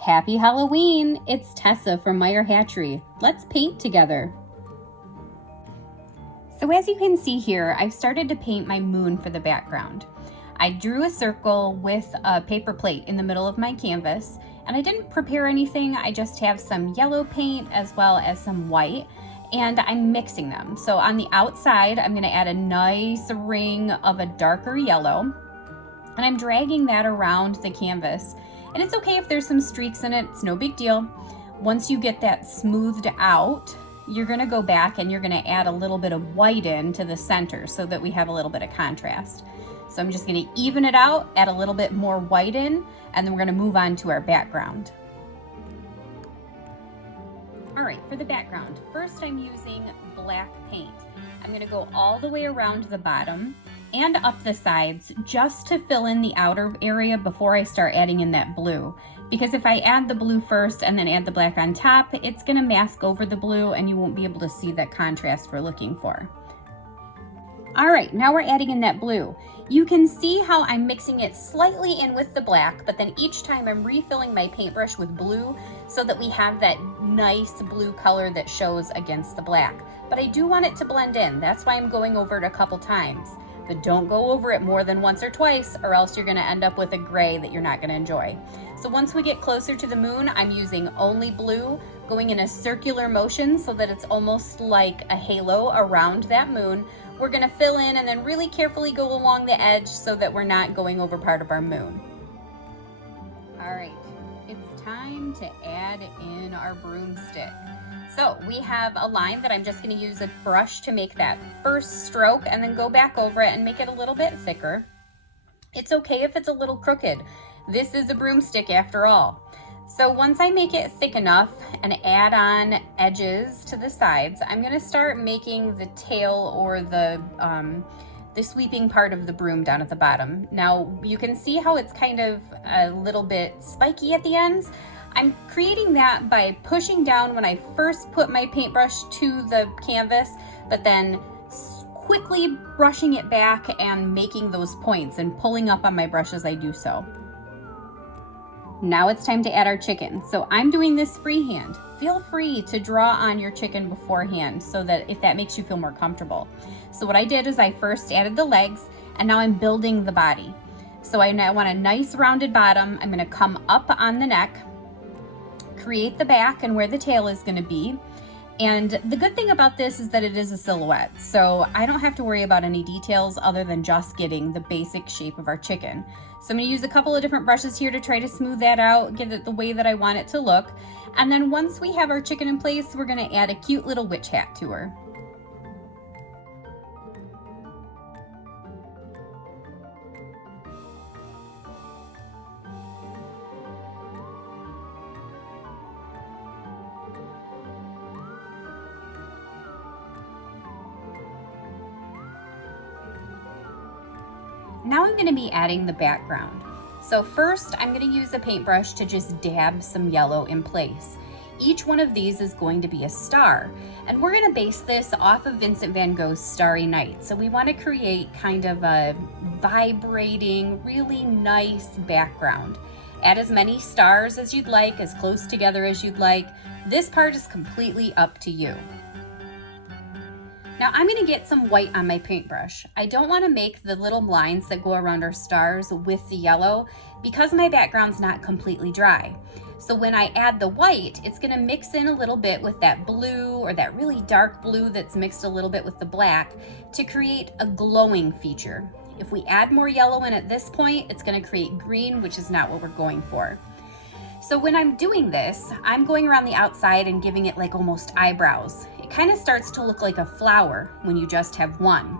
Happy Halloween! It's Tessa from Meyer Hatchery. Let's paint together. So as you can see here, I've started to paint my moon for the background. I drew a circle with a paper plate in the middle of my canvas, and I didn't prepare anything. I just have some yellow paint as well as some white, and I'm mixing them. So on the outside, I'm going to add a nice ring of a darker yellow, and I'm dragging that around the canvas. And it's okay if there's some streaks in it, it's no big deal. Once you get that smoothed out, you're gonna go back and you're gonna add a little bit of white in to the center so that we have a little bit of contrast. So I'm just gonna even it out, add a little bit more white in, and then we're gonna move on to our background. All right, for the background, first I'm using black paint. I'm gonna go all the way around the bottom and up the sides just to fill in the outer area before I start adding in that blue. Because if I add the blue first and then add the black on top, it's gonna mask over the blue and you won't be able to see that contrast we're looking for. All right, now we're adding in that blue. You can see how I'm mixing it slightly in with the black, but then each time I'm refilling my paintbrush with blue so that we have that nice blue color that shows against the black. But I do want it to blend in. That's why I'm going over it a couple times. But don't go over it more than once or twice, or else you're gonna end up with a gray that you're not gonna enjoy. So once we get closer to the moon, I'm using only blue, going in a circular motion so that it's almost like a halo around that moon. We're gonna fill in and then really carefully go along the edge so that we're not going over part of our moon. All right, it's time to add in our broomstick. So we have a line that I'm just going to use a brush to make that first stroke and then go back over it and make it a little bit thicker. It's okay if it's a little crooked. This is a broomstick after all. So once I make it thick enough and add on edges to the sides, I'm going to start making the tail or the sweeping part of the broom down at the bottom. Now you can see how it's kind of a little bit spiky at the ends. I'm creating that by pushing down when I first put my paintbrush to the canvas, but then quickly brushing it back and making those points and pulling up on my brush as I do so. Now it's time to add our chicken. So I'm doing this freehand. Feel free to draw on your chicken beforehand so that if that makes you feel more comfortable. So what I did is I first added the legs and now I'm building the body. So I now want a nice rounded bottom. I'm gonna come up on the neck, create the back and where the tail is going to be. And the good thing about this is that it is a silhouette, so I don't have to worry about any details other than just getting the basic shape of our chicken. So I'm going to use a couple of different brushes here to try to smooth that out, get it the way that I want it to look. And then once we have our chicken in place, we're going to add a cute little witch hat to her. Now I'm going to be adding the background. So first I'm going to use a paintbrush to just dab some yellow in place. Each one of these is going to be a star, and we're going to base this off of Vincent van Gogh's Starry Night. So we want to create kind of a vibrating, really nice background. Add as many stars as you'd like, as close together as you'd like. This part is completely up to you. Now I'm gonna get some white on my paintbrush. I don't wanna make the little lines that go around our stars with the yellow because my background's not completely dry. So when I add the white, it's gonna mix in a little bit with that blue or that really dark blue that's mixed a little bit with the black to create a glowing feature. If we add more yellow in at this point, it's gonna create green, which is not what we're going for. So when I'm doing this, I'm going around the outside and giving it like almost eyebrows. It kind of starts to look like a flower when you just have one.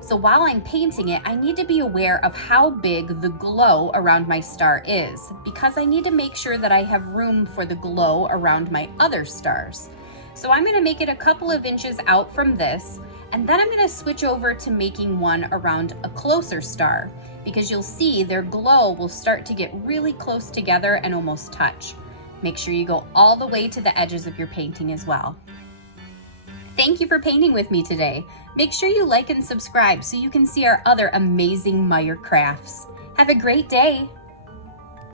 So while I'm painting it, I need to be aware of how big the glow around my star is, because I need to make sure that I have room for the glow around my other stars. So I'm going to make it a couple of inches out from this, and then I'm going to switch over to making one around a closer star, because you'll see their glow will start to get really close together and almost touch. Make sure you go all the way to the edges of your painting as well. Thank you for painting with me today. Make sure you like and subscribe so you can see our other amazing Meyer crafts. Have a great day.